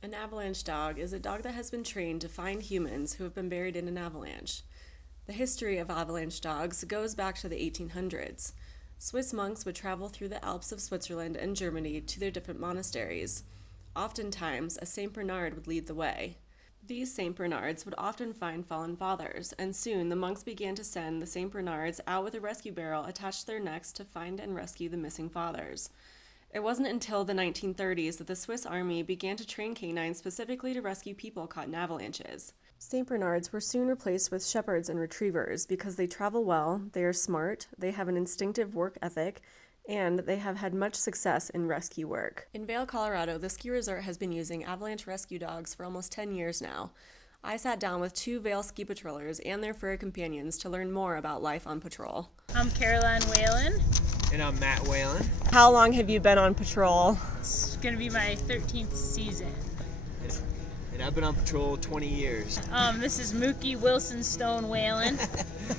An avalanche dog is a dog that has been trained to find humans who have been buried in an avalanche. The history of avalanche dogs goes back to the 1800s. Swiss monks would travel through the Alps of Switzerland and Germany to their different monasteries. Oftentimes, a Saint Bernard would lead the way. These Saint Bernards would often find fallen fathers, and soon the monks began to send the Saint Bernards out with a rescue barrel attached to their necks to find and rescue the missing fathers. It wasn't until the 1930s that the Swiss Army began to train canines specifically to rescue people caught in avalanches. St. Bernards were soon replaced with shepherds and retrievers because they travel well, they are smart, they have an instinctive work ethic, and they have had much success in rescue work. In Vail, Colorado, the ski resort has been using avalanche rescue dogs for almost 10 years now. I sat down with 2 Vail ski patrollers and their furry companions to learn more about life on patrol. I'm Caroline Whalen. And I'm Matt Whalen. How long have you been on patrol? It's going to be my 13th season. And I've been on patrol 20 years. This is Mookie Wilson Stone Whalen.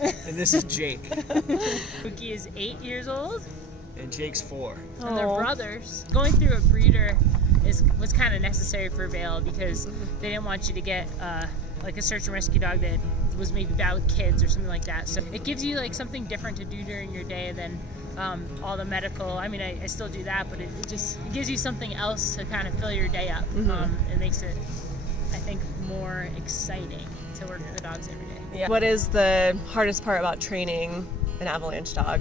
And this is Jake. Mookie is 8 years old. And Jake's 4. And they're brothers. Going through a breeder was kind of necessary for Vail because they didn't want you to get like a search and rescue dog that was maybe bad with kids or something like that. So it gives you like something different to do during your day than all the medical. I mean, I still do that, but it gives you something else to kind of fill your day up. It makes it, I think, more exciting to work with the dogs every day. Yeah. What is the hardest part about training an avalanche dog?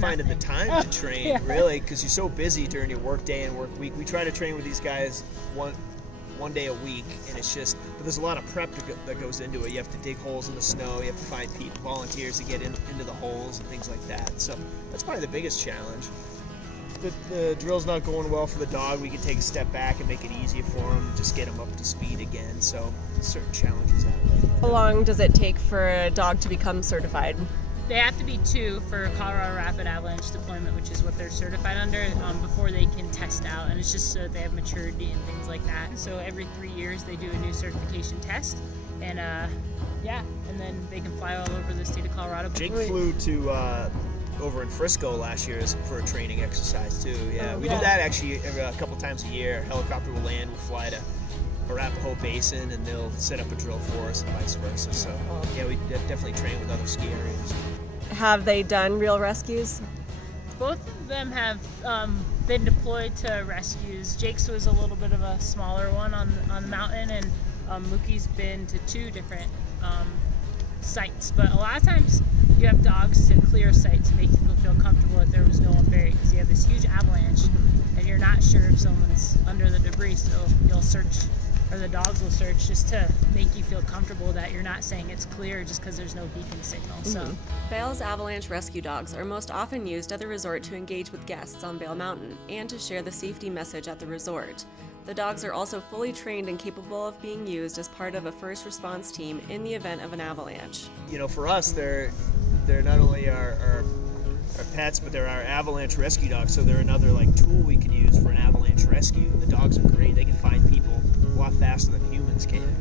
Finding the time to train, really, because you're so busy during your work day and work week. We try to train with these guys one day a week, and it's just, but there's a lot of prep that goes into it. You have to dig holes in the snow, you have to find people, volunteers to get into the holes and things like that. So that's probably the biggest challenge. The drill's not going well for the dog, we can take a step back and make it easier for him, just get him up to speed again. So certain challenges that way. How long does it take for a dog to become certified? They have to be 2 for Colorado Rapid Avalanche deployment, which is what they're certified under, before they can test out. And it's just so that they have maturity and things like that. So every 3 years they do a new certification test. And and then they can fly all over the state of Colorado. Jake flew to over in Frisco last year for a training exercise too. Yeah, we do that actually a couple times a year. Helicopter will land, we'll fly to Arapahoe Basin, and they'll set up a drill for us and vice versa. So yeah, we definitely train with other ski areas. Have they done real rescues? Both of them have been deployed to rescues. Jake's was a little bit of a smaller one on the mountain, and Mookie's been to 2 different sites. But a lot of times you have dogs to clear sites to make people feel comfortable that there was no one buried, because you have this huge avalanche and you're not sure if someone's under the debris, so you'll search, or the dogs will search, just to make you feel comfortable that you're not saying it's clear just because there's no beacon signal. So Vail's avalanche rescue dogs are most often used at the resort to engage with guests on Vail Mountain and to share the safety message at the resort. The dogs are also fully trained and capable of being used as part of a first response team in the event of an avalanche. You know, for us, they're not only our pets, but they're our avalanche rescue dogs, so they're another like tool we can use for an avalanche rescue. The dogs are great. They can find people a lot faster than humans can.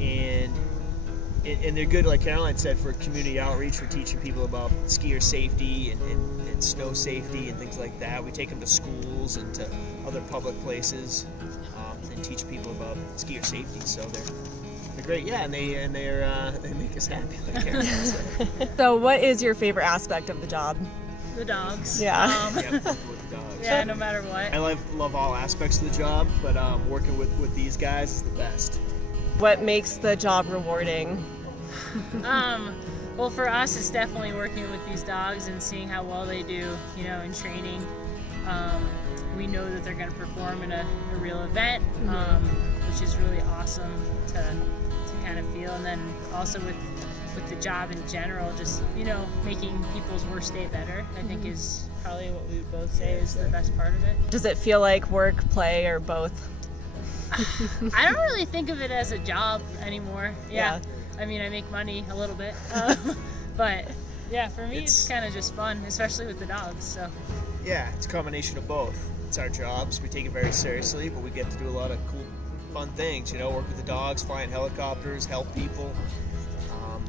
And they're good, like Caroline said, for community outreach, for teaching people about skier safety and snow safety and things like that. We take them to schools and to other public places and teach people about skier safety. So they're great, yeah, and they make us happy, like Caroline said. So what is your favorite aspect of the job? the dogs. Yeah. With the dogs. Yeah, no matter what. I love all aspects of the job, but working with these guys is the best. What makes the job rewarding? Well, for us, it's definitely working with these dogs and seeing how well they do, in training. We know that they're going to perform in a real event, which is really awesome to kind of feel. And then also with the job in general, just, making people's worst day better, I think is probably what we would both say is the best part of it. Does it feel like work, play, or both? I don't really think of it as a job anymore. Yeah. I mean, I make money a little bit, but yeah, for me it's kind of just fun, especially with the dogs. So yeah, it's a combination of both. It's our jobs, we take it very seriously, but we get to do a lot of cool, fun things. Work with the dogs, fly in helicopters, help people.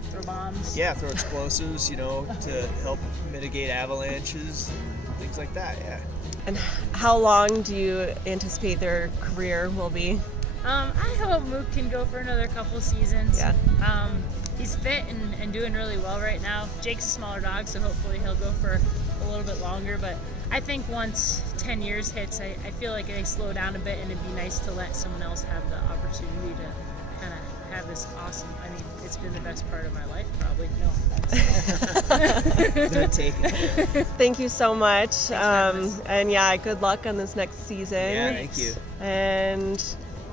Throw bombs. Yeah, throw explosives. To help mitigate avalanches, things like that. Yeah. And how long do you anticipate their career will be? I hope Mook can go for another couple seasons. Yeah. He's fit and doing really well right now. Jake's a smaller dog, so hopefully he'll go for a little bit longer. But I think once 10 years hits, I feel like they slow down a bit, and it'd be nice to let someone else have the opportunity to kind of have this awesome. I mean, it's been the best part of my life, probably. No. Don't take it. Thank you so much. And yeah, good luck on this next season. Yeah, thank you. And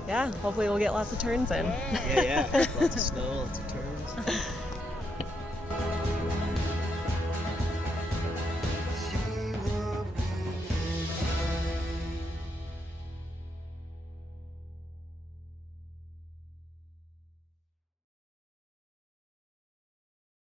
yeah, hopefully we'll get lots of turns in. Yeah. Lots of snow, lots of turns.